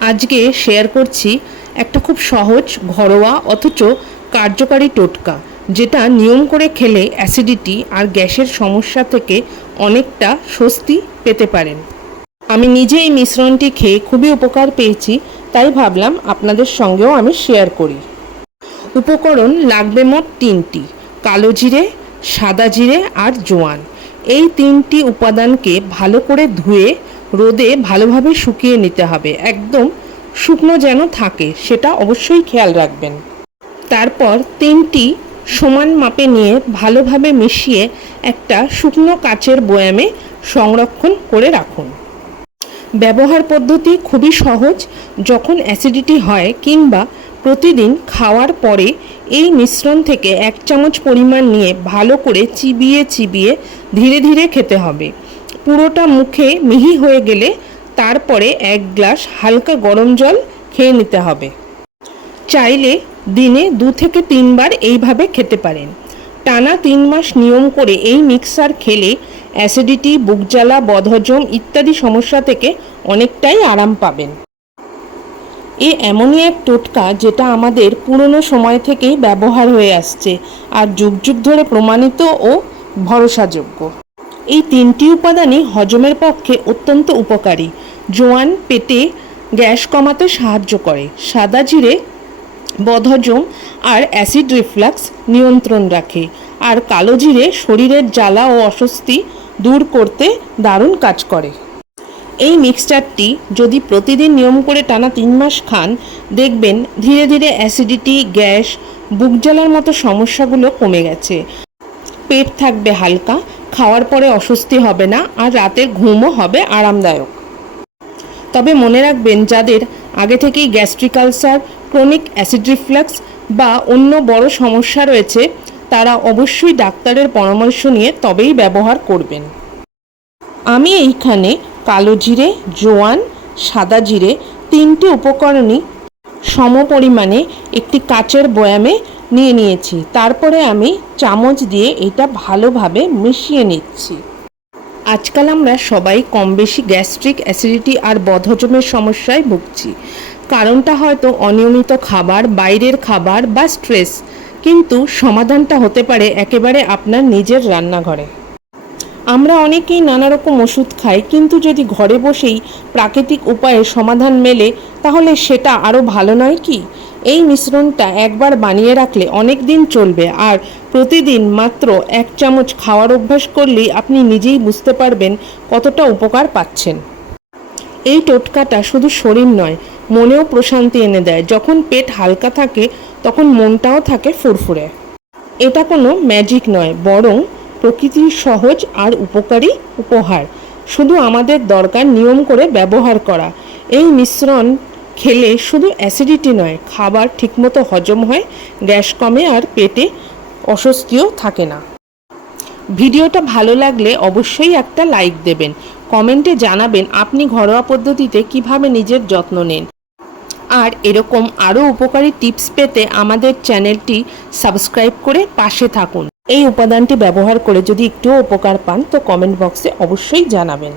আজকে শেয়ার করছি একটা খুব সহজ, ঘরোয়া, অথচ কার্যকারী টোটকা, যেটা নিয়ম করে খেলে অ্যাসিডিটি আর গ্যাসের সমস্যা থেকে অনেকটা স্বস্তি পেতে পারেন। আমি নিজে এই মিশ্রণটি খেয়ে খুবই উপকার পেয়েছি, তাই ভাবলাম আপনাদের সঙ্গেও আমি শেয়ার করি। উপকরণ লাগবে মোট তিনটি, কালো জিরে, সাদা জিরে আর জোয়ান। এই তিনটি উপাদানকে ভালো করে ধুয়ে রোদে ভালোভাবে শুকিয়ে নিতে হবে। একদম শুকনো যেন থাকে, সেটা অবশ্যই খেয়াল রাখবেন। তারপর তিনটি সমান মাপে নিয়ে ভালোভাবে মিশিয়ে একটা শুকনো কাচের বয়ামে সংরক্ষণ করে রাখুন। ব্যবহার পদ্ধতি খুবই সহজ। যখন অ্যাসিডিটি হয় কিংবা প্রতিদিন খাওয়ার পরে এই মিশ্রণ থেকে এক চামচ পরিমাণ নিয়ে ভালো করে চিবিয়ে চিবিয়ে ধীরে ধীরে খেতে হবে। পুরোটা মুখে মিহি হয়ে গেলে তারপরে এক গ্লাস হালকা গরম জল খেয়ে নিতে হবে। চাইলে দিনে দু থেকে তিনবার এইভাবে খেতে পারেন। টানা তিন মাস নিয়ম করে এই মিক্সার খেলে অ্যাসিডিটি, বুকজ্বালা, বদহজম ইত্যাদি সমস্যা থেকে অনেকটাই আরাম পাবেন। এ এমনই এক টোটকা যেটা আমাদের পুরনো সময় থেকেই ব্যবহার হয়ে আসছে আর যুগ যুগ ধরে প্রমাণিত ও ভরসাযোগ্য। এই তিনটি উপাদানই হজমের পক্ষে অত্যন্ত উপকারী। জোয়ান পেটে গ্যাস কমাতে সাহায্য করে। সাদা জিরে, বদহজম আর অ্যাসিড রিফ্লাক্স নিয়ন্ত্রণ রাখে। আর কালো জিরে শরীরের জ্বালা ও অস্বস্তি দূর করতে দারুণ কাজ করে। এই মিক্সচারটি যদি প্রতিদিন নিয়ম করে টানা তিন মাস খান, দেখবেন ধীরে ধীরে অ্যাসিডিটি, গ্যাস, বুক জ্বালার মতো সমস্যাগুলো কমে গেছে। পেট থাকবে হালকা খাওয়ার পরে অস্বস্তি হবে না, আর রাতের ঘুমও হবে আরামদায়ক। তবে মনে রাখবেন, যাদের আগে থেকেই gastric ulcer, chronic acid reflux বা অন্য বড় সমস্যা রয়েছে, তারা অবশ্যই ডাক্তারের পরামর্শ নিয়ে তবেই ব্যবহার করবেন। আমি এইখানে কালো জিরে, জোয়ান, সাদা জিরে তিনটি উপকরণই সম পরিমাণে একটি কাচের বয়ামে নিয়ে নিয়েছি। তারপরে আমি চামচ দিয়ে এটা ভালোভাবে মিশিয়ে নিচ্ছি। আজকাল আমরা সবাই কম বেশি গ্যাস্ট্রিক অ্যাসিডিটি আর বদহজমের সমস্যায় ভুগছি। কারণটা হয়তো অনিয়মিত খাবার, বাইরের খাবার বা স্ট্রেস। কিন্তু সমাধানটা হতে পারে একেবারে আপনার নিজের রান্নাঘরে। আমরা অনেকেই নানা রকম ওষুধ খাই, কিন্তু যদি ঘরে বসেই প্রাকৃতিক উপায়ে সমাধান মেলে, তাহলে সেটা আরও ভালো নয় কি? এই মিশ্রণটা একবার বানিয়ে রাখলে অনেক দিন চলবে আর প্রতিদিন মাত্র এক চামচ খাওয়ার অভ্যাস করলেই আপনি নিজেই বুঝতে পারবেন কতটা উপকার পাচ্ছেন। এই টোটকাটা শুধু শরীর নয়, মনেও প্রশান্তি এনে দেয়। যখন পেট হালকা থাকে, তখন মনটাও থাকে ফুরফুরে। এটা কোনো ম্যাজিক নয়, বরং প্রকৃতির সহজ আর উপকারী উপহার। শুধু আমাদের দরকার নিয়ম করে ব্যবহার করা। এই মিশ্রণ খেলে শুধু অ্যাসিডিটি নয়, খাবার ঠিকমতো হজম হয়, গ্যাস কমে আর পেটে অস্বস্তিও থাকে না। ভিডিওটা ভালো লাগলে অবশ্যই একটা লাইক দেবেন। কমেন্টে জানাবেন আপনি ঘরোয়া পদ্ধতিতে কীভাবে নিজের যত্ন নেন। আর এরকম আরও উপকারী টিপস পেতে আমাদের চ্যানেলটি সাবস্ক্রাইব করে পাশে থাকুন। এই উপাদানটি ব্যবহার করে যদি একটুও উপকার পান, তো কমেন্ট বক্সে অবশ্যই জানাবেন।